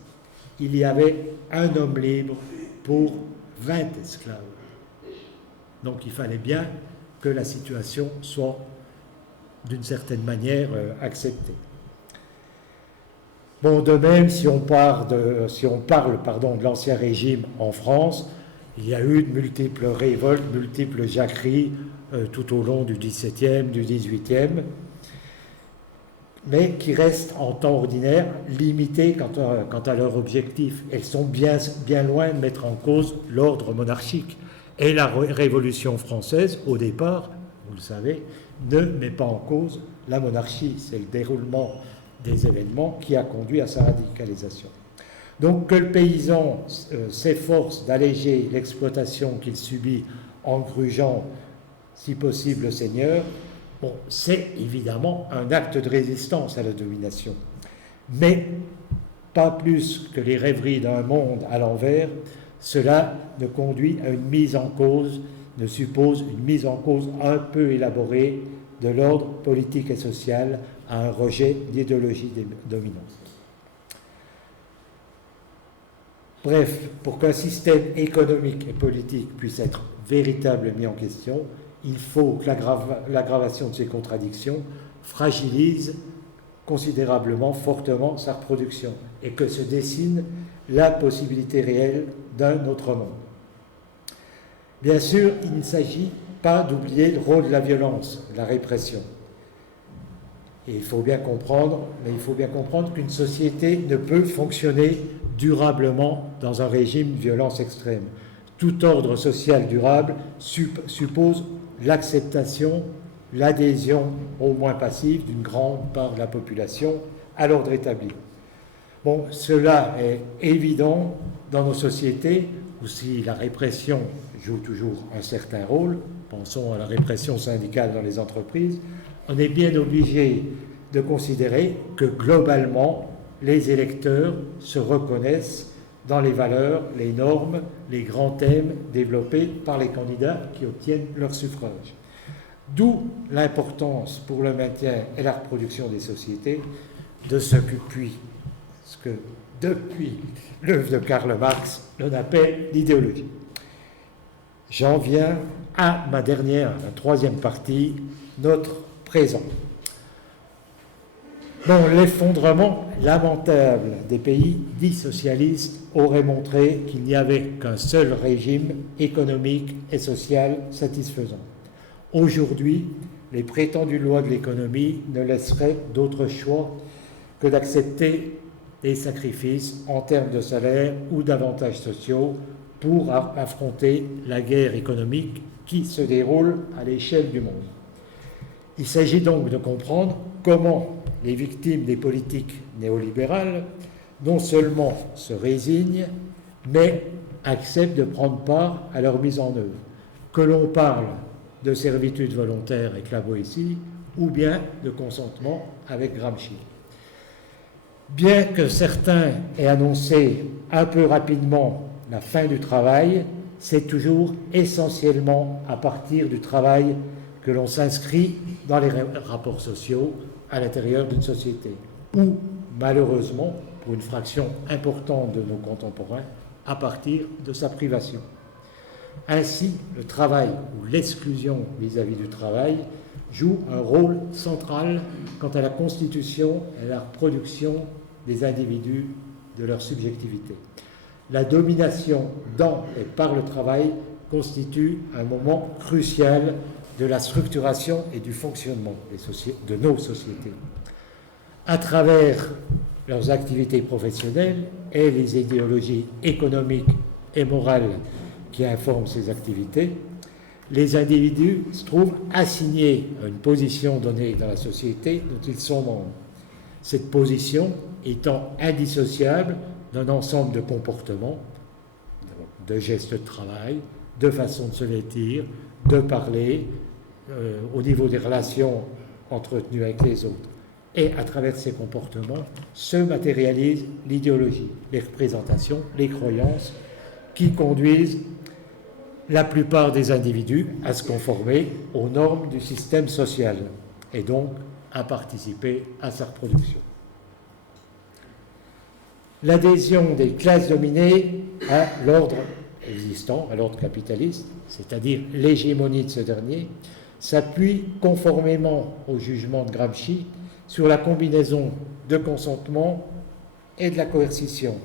il y avait un homme libre pour 20 esclaves. Donc il fallait bien que la situation soit, d'une certaine manière, acceptée. Bon, de même, si on parle de l'Ancien Régime en France, il y a eu de multiples révoltes, multiples jacqueries tout au long du XVIIe, du XVIIIe, mais qui restent en temps ordinaire limitées quant à leur objectif. Elles sont bien loin de mettre en cause l'ordre monarchique. Et la Révolution française, au départ, vous le savez, ne met pas en cause la monarchie. C'est le déroulement des événements qui a conduit à sa radicalisation. Donc que le paysan s'efforce d'alléger l'exploitation qu'il subit en grugeant, si possible, le seigneur, bon, c'est évidemment un acte de résistance à la domination. Mais pas plus que les rêveries d'un monde à l'envers, cela ne conduit à une mise en cause, ne suppose une mise en cause un peu élaborée de l'ordre politique et social, à un rejet d'idéologie dominante. Bref, pour qu'un système économique et politique puisse être véritablement mis en question, il faut que l'aggravation de ces contradictions fragilise considérablement, fortement sa reproduction et que se dessine la possibilité réelle d'un autre monde. Bien sûr, il ne s'agit pas d'oublier le rôle de la violence, de la répression. Et il faut bien comprendre qu'une société ne peut fonctionner durablement dans un régime de violence extrême. Tout ordre social durable suppose l'acceptation, l'adhésion, au moins passive, d'une grande part de la population à l'ordre établi. Bon, cela est évident dans nos sociétés où si la répression joue toujours un certain rôle, pensons à la répression syndicale dans les entreprises, on est bien obligé de considérer que globalement, les électeurs se reconnaissent dans les valeurs, les normes, les grands thèmes développés par les candidats qui obtiennent leur suffrage. D'où l'importance pour le maintien et la reproduction des sociétés de ce que depuis l'œuvre de Karl Marx, l'on appelle l'idéologie. J'en viens à la troisième partie, notre présent. Bon, l'effondrement lamentable des pays dits socialistes aurait montré qu'il n'y avait qu'un seul régime économique et social satisfaisant. Aujourd'hui, les prétendues lois de l'économie ne laisseraient d'autre choix que d'accepter des sacrifices en termes de salaire ou d'avantages sociaux pour affronter la guerre économique qui se déroule à l'échelle du monde. Il s'agit donc de comprendre comment les victimes des politiques néolibérales non seulement se résignent, mais acceptent de prendre part à leur mise en œuvre, que l'on parle de servitude volontaire avec la Boétie ou bien de consentement avec Gramsci. Bien que certains aient annoncé un peu rapidement la fin du travail, c'est toujours essentiellement à partir du travail que l'on s'inscrit dans les rapports sociaux à l'intérieur d'une société, ou malheureusement, pour une fraction importante de nos contemporains, à partir de sa privation. Ainsi, le travail ou l'exclusion vis-à-vis du travail joue un rôle central quant à la constitution et à la reproduction des individus, de leur subjectivité. La domination dans et par le travail constitue un moment crucial de la structuration et du fonctionnement de nos sociétés. À travers leurs activités professionnelles et les idéologies économiques et morales qui informent ces activités, les individus se trouvent assignés à une position donnée dans la société dont ils sont membres. Cette position étant indissociable d'un ensemble de comportements, de gestes de travail, de façon de se vêtir, de parler, au niveau des relations entretenues avec les autres. Et à travers ces comportements se matérialise l'idéologie, les représentations, les croyances qui conduisent la plupart des individus à se conformer aux normes du système social et donc à participer à sa reproduction. L'adhésion des classes dominées à l'ordre existant, à l'ordre capitaliste, c'est-à-dire l'hégémonie de ce dernier, s'appuie conformément au jugement de Gramsci sur la combinaison de consentement et de la coercition.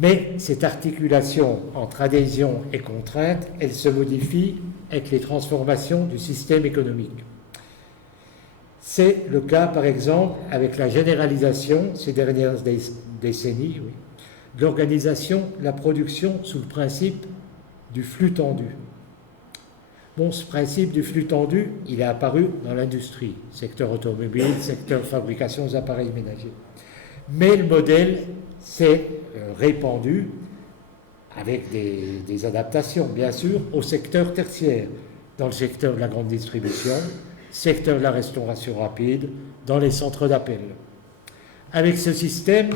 Mais cette articulation entre adhésion et contrainte, elle se modifie avec les transformations du système économique. C'est le cas, par exemple, avec la généralisation, ces dernières décennies, de l'organisation de la production sous le principe du flux tendu. Bon, ce principe du flux tendu, il est apparu dans l'industrie, secteur automobile, secteur fabrication des appareils ménagers. Mais le modèle s'est répandu avec des adaptations, bien sûr, au secteur tertiaire, dans le secteur de la grande distribution, secteur de la restauration rapide, dans les centres d'appel. Avec ce système,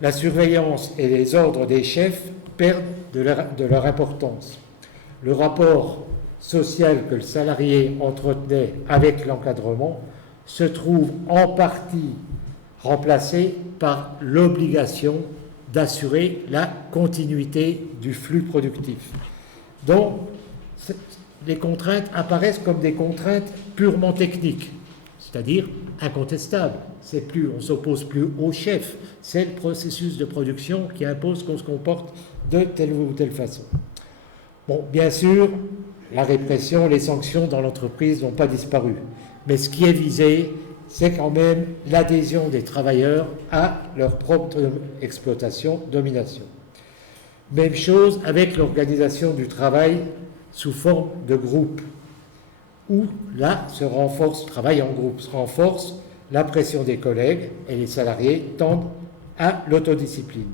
la surveillance et les ordres des chefs perdent de leur importance. Le rapport social que le salarié entretenait avec l'encadrement se trouve en partie remplacé par l'obligation d'assurer la continuité du flux productif. Donc, les contraintes apparaissent comme des contraintes purement techniques, c'est-à-dire incontestables. On ne s'oppose plus au chef, c'est le processus de production qui impose qu'on se comporte de telle ou telle façon. Bon, bien sûr, la répression, les sanctions dans l'entreprise n'ont pas disparu, mais ce qui est visé, c'est quand même l'adhésion des travailleurs à leur propre exploitation, domination. Même chose avec l'organisation du travail sous forme de groupe, où là se renforce, travail en groupe, se renforce la pression des collègues et les salariés tendent à l'autodiscipline.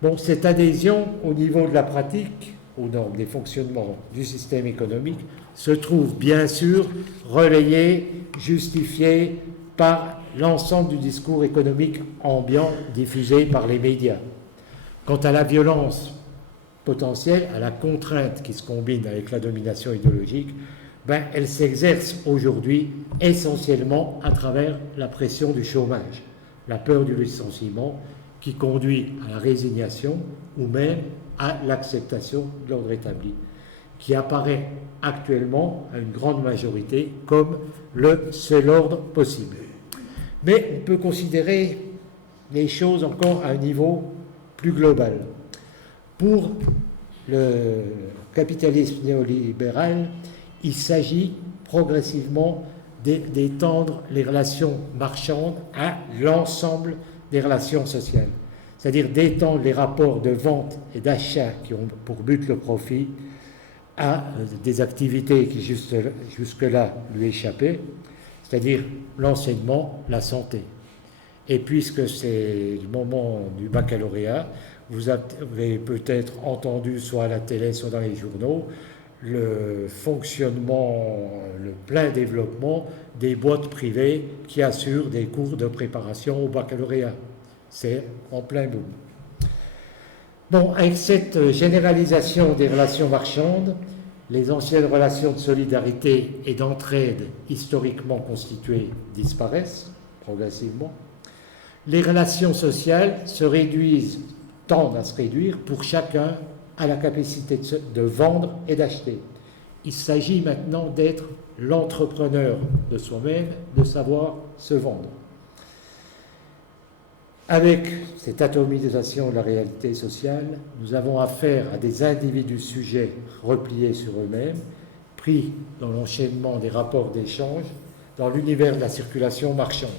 Bon, cette adhésion au niveau de la pratique, aux normes des fonctionnements du système économique, se trouve bien sûr relayée, justifiée par l'ensemble du discours économique ambiant diffusé par les médias. Quant à la violence potentielle, à la contrainte qui se combine avec la domination idéologique, elle s'exerce aujourd'hui essentiellement à travers la pression du chômage, la peur du licenciement qui conduit à la résignation ou même à l'acceptation de l'ordre établi, qui apparaît actuellement à une grande majorité comme le seul ordre possible. Mais on peut considérer les choses encore à un niveau plus global. Pour le capitalisme néolibéral, il s'agit progressivement d'étendre les relations marchandes à l'ensemble des relations sociales, c'est-à-dire d'étendre les rapports de vente et d'achat qui ont pour but le profit à des activités qui jusque-là lui échappaient, c'est-à-dire l'enseignement, la santé. Et puisque c'est le moment du baccalauréat, vous avez peut-être entendu, soit à la télé, soit dans les journaux, le fonctionnement, le plein développement des boîtes privées qui assurent des cours de préparation au baccalauréat. C'est en plein boom. Bon, avec cette généralisation des relations marchandes, les anciennes relations de solidarité et d'entraide historiquement constituées disparaissent progressivement. Les relations sociales tendent à se réduire pour chacun à la capacité de vendre et d'acheter. Il s'agit maintenant d'être l'entrepreneur de soi-même, de savoir se vendre. Avec cette atomisation de la réalité sociale, nous avons affaire à des individus sujets repliés sur eux-mêmes, pris dans l'enchaînement des rapports d'échange, dans l'univers de la circulation marchande.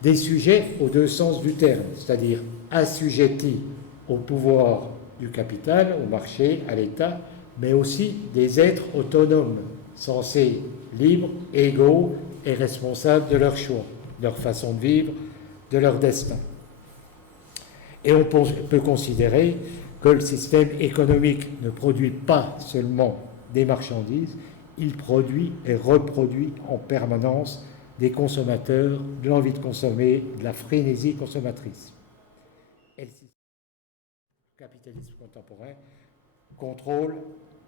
Des sujets aux deux sens du terme, c'est-à-dire assujettis au pouvoir du capital, au marché, à l'État, mais aussi des êtres autonomes, censés libres, égaux et responsables de leurs choix, de leur façon de vivre, de leur destin. Et on peut considérer que le système économique ne produit pas seulement des marchandises, il produit et reproduit en permanence des consommateurs, de l'envie de consommer, de la frénésie consommatrice. Et le capitalisme contemporain contrôle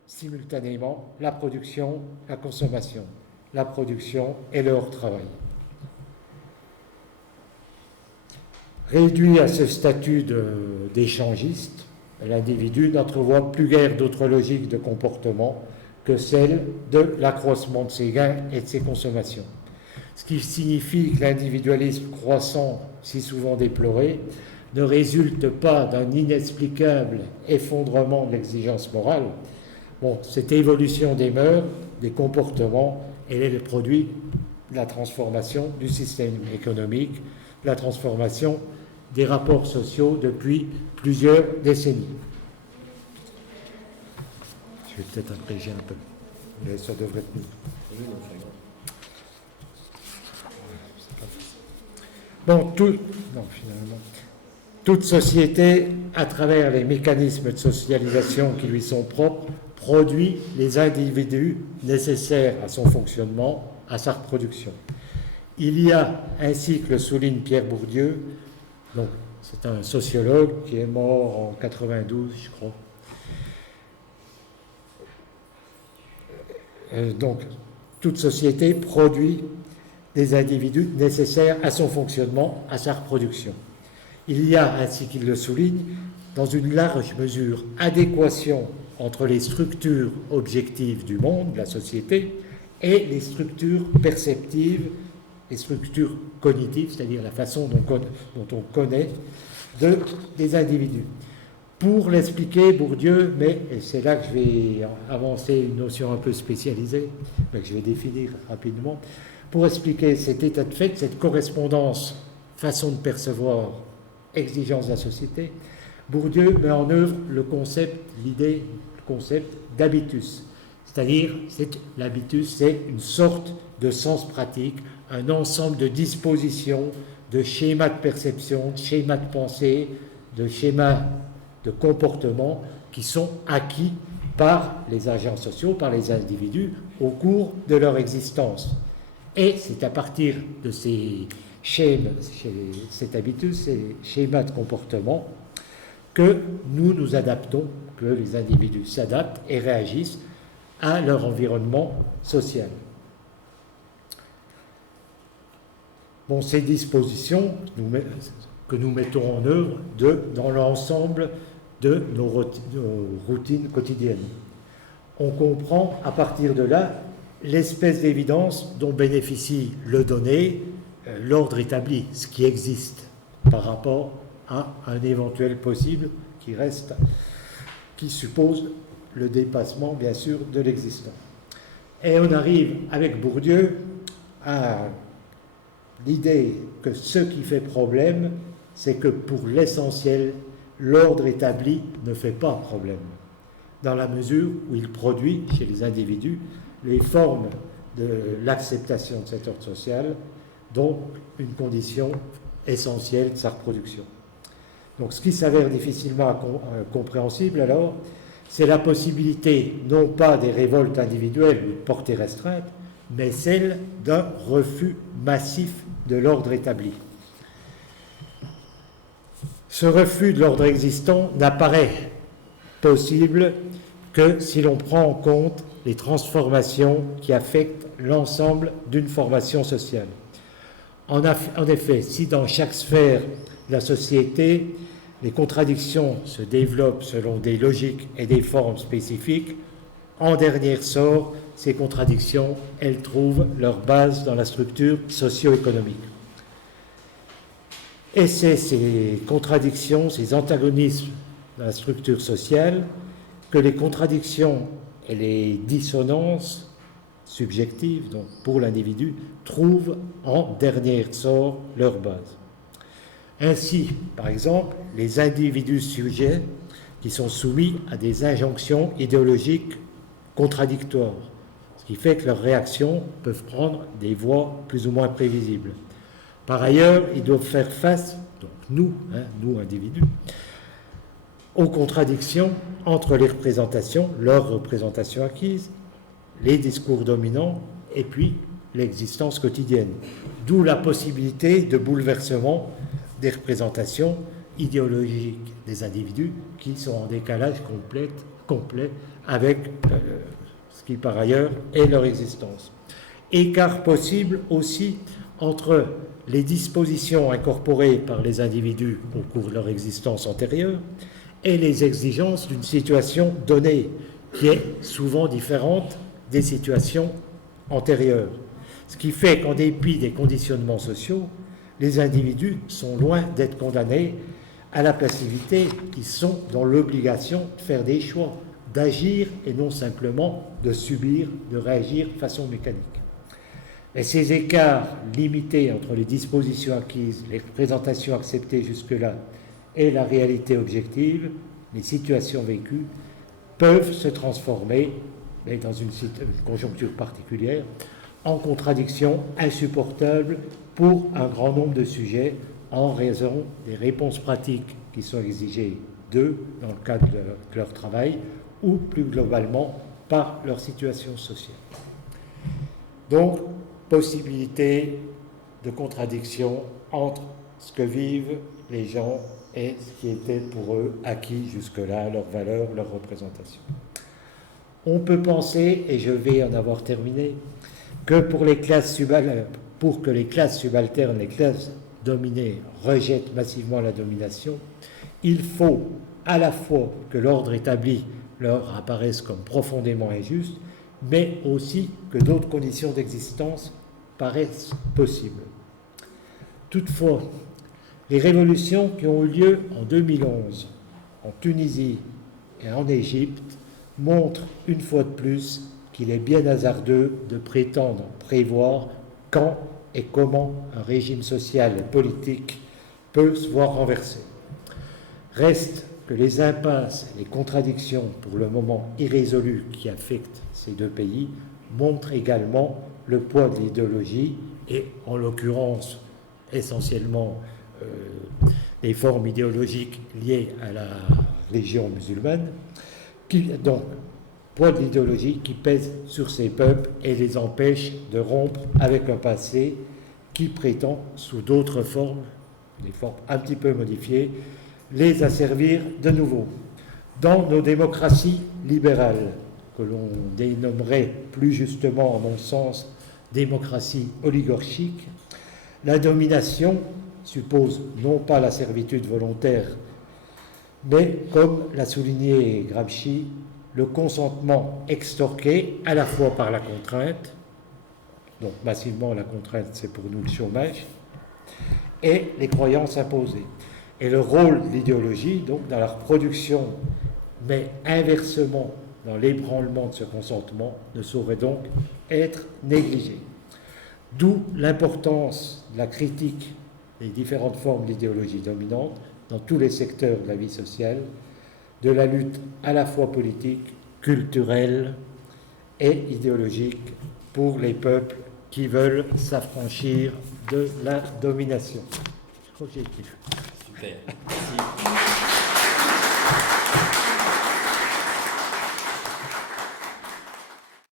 simultanément la production, la consommation, la production et le hors-travail. Réduit à ce statut d'échangiste, l'individu n'entrevoit plus guère d'autre logique de comportement que celle de l'accroissement de ses gains et de ses consommations. Ce qui signifie que l'individualisme croissant, si souvent déploré, ne résulte pas d'un inexplicable effondrement de l'exigence morale. Bon, cette évolution des mœurs, des comportements, elle est le produit de la transformation du système économique, de la transformation des rapports sociaux depuis plusieurs décennies. Je vais peut-être abréger un peu, mais ça devrait être mieux. Bon, toute société, à travers les mécanismes de socialisation qui lui sont propres, produit les individus nécessaires à son fonctionnement, à sa reproduction. Il y a, ainsi que le souligne Pierre Bourdieu, donc c'est un sociologue qui est mort en 92, je crois. Donc, toute société produit des individus nécessaires à son fonctionnement, à sa reproduction. Il y a, ainsi qu'il le souligne, dans une large mesure, adéquation entre les structures objectives du monde, de la société, et les structures perceptives, les structures cognitives, c'est-à-dire la façon dont on connaît des individus. Pour l'expliquer, Bourdieu, et c'est là que je vais avancer une notion un peu spécialisée, mais que je vais définir rapidement, pour expliquer cet état de fait, cette correspondance, façon de percevoir, exigence de la société, Bourdieu met en œuvre le concept d'habitus. C'est-à-dire, l'habitus, c'est une sorte de sens pratique, un ensemble de dispositions, de schémas de perception, de schémas de pensée, de schémas de comportement qui sont acquis par les agents sociaux, par les individus, au cours de leur existence. Et c'est à partir de ces cet habitus, ces schémas de comportement, que nous nous adaptons, que les individus s'adaptent et réagissent à leur environnement social. Bon, ces dispositions que nous mettons en œuvre dans l'ensemble de nos routines quotidiennes. On comprend à partir de là l'espèce d'évidence dont bénéficie le donné, l'ordre établi, ce qui existe par rapport à un éventuel possible qui suppose le dépassement, bien sûr, de l'existant. Et on arrive avec Bourdieu à l'idée que ce qui fait problème, c'est que pour l'essentiel, l'ordre établi ne fait pas problème, dans la mesure où il produit chez les individus les formes de l'acceptation de cet ordre social, donc une condition essentielle de sa reproduction. Donc ce qui s'avère difficilement compréhensible alors, c'est la possibilité non pas des révoltes individuelles ou de portée restreinte, mais celle d'un refus massif de l'ordre établi. Ce refus de l'ordre existant n'apparaît possible que si l'on prend en compte les transformations qui affectent l'ensemble d'une formation sociale. En effet, si dans chaque sphère de la société, les contradictions se développent selon des logiques et des formes spécifiques, en dernier ressort, ces contradictions, elles trouvent leur base dans la structure socio-économique. Et c'est ces contradictions, ces antagonismes dans la structure sociale, que les contradictions et les dissonances subjectives, donc pour l'individu, trouvent en dernier ressort leur base. Ainsi, par exemple, les individus sujets qui sont soumis à des injonctions idéologiques contradictoires, ce qui fait que leurs réactions peuvent prendre des voies plus ou moins prévisibles. Par ailleurs, ils doivent faire face, donc nous individus, aux contradictions entre les représentations, leurs représentations acquises, les discours dominants et puis l'existence quotidienne. D'où la possibilité de bouleversement des représentations idéologiques des individus qui sont en décalage complet avec ce qui par ailleurs est leur existence. Écart possible aussi entre les dispositions incorporées par les individus au cours de leur existence antérieure et les exigences d'une situation donnée qui est souvent différente des situations antérieures. Ce qui fait qu'en dépit des conditionnements sociaux, les individus sont loin d'être condamnés à la passivité, ils sont dans l'obligation de faire des choix, d'agir et non simplement de subir, de réagir de façon mécanique. Et ces écarts limités entre les dispositions acquises, les représentations acceptées jusque-là et la réalité objective, les situations vécues, peuvent se transformer, mais dans une conjoncture particulière, en contradictions insupportables pour un grand nombre de sujets en raison des réponses pratiques qui sont exigées d'eux dans le cadre de leur travail ou plus globalement par leur situation sociale. Donc, possibilité de contradiction entre ce que vivent les gens et ce qui était pour eux acquis jusque-là, leurs valeurs, leurs représentations. On peut penser, et je vais en avoir terminé, que pour que les classes subalternes, les classes dominées rejettent massivement la domination, il faut à la fois que l'ordre établi leur apparaisse comme profondément injuste, mais aussi que d'autres conditions d'existence paraissent possibles. Toutefois, les révolutions qui ont eu lieu en 2011 en Tunisie et en Égypte montrent une fois de plus qu'il est bien hasardeux de prétendre prévoir quand et comment un régime social et politique peut se voir renversé. Reste que les impasses et les contradictions, pour le moment irrésolues, qui affectent ces deux pays, montrent également le poids de l'idéologie et, en l'occurrence, essentiellement les formes idéologiques liées à la religion musulmane, donc poids de l'idéologie qui pèse sur ces peuples et les empêche de rompre avec un passé qui prétend, sous d'autres formes, des formes un petit peu modifiées, les asservir de nouveau. Dans nos démocraties libérales, que l'on dénommerait plus justement, à mon sens, démocratie oligarchique, la domination suppose non pas la servitude volontaire, mais, comme l'a souligné Gramsci, le consentement extorqué à la fois par la contrainte, donc massivement la contrainte c'est pour nous le chômage, et les croyances imposées. Et le rôle de l'idéologie, donc dans la reproduction, mais inversement dans l'ébranlement de ce consentement, ne saurait donc être négligé. D'où l'importance de la critique les différentes formes d'idéologie dominante dans tous les secteurs de la vie sociale, de la lutte à la fois politique, culturelle et idéologique pour les peuples qui veulent s'affranchir de la domination. Je crois que j'ai été. Super. Merci.